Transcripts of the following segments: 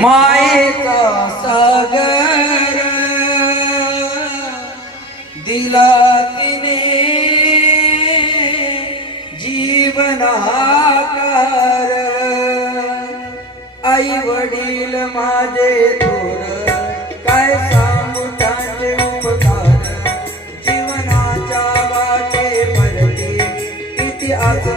मायेचा सागर दिला तिने जीवनाकार. आई वडील माझे थोर काय सांगू त्यांचे उपकार? जीवनाच्या वाटे परती किती आज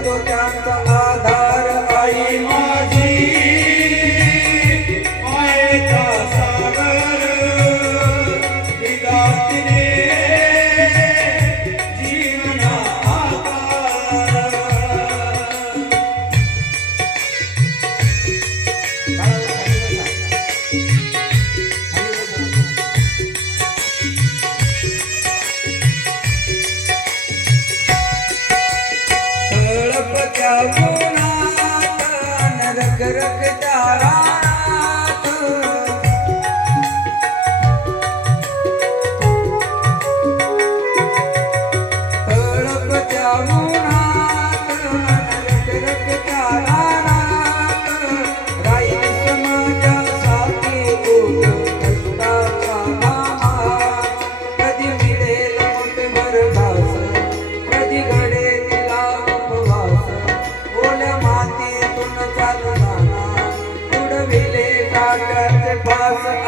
યમુના રખ રખ તારા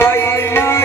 आई मा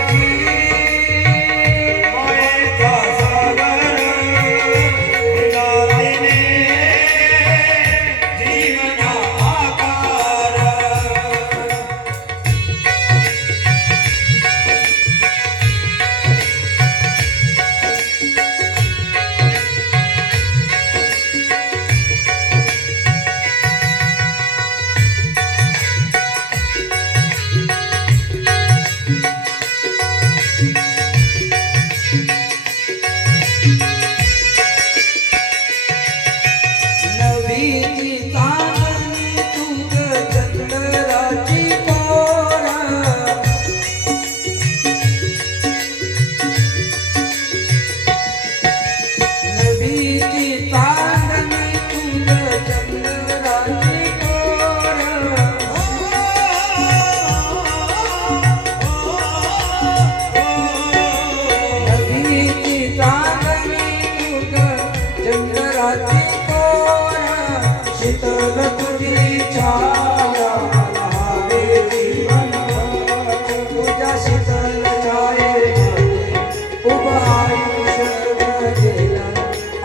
शीतल तुझी छाया लागे जीवन तुझ्या शीतल छाये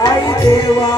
आई देवा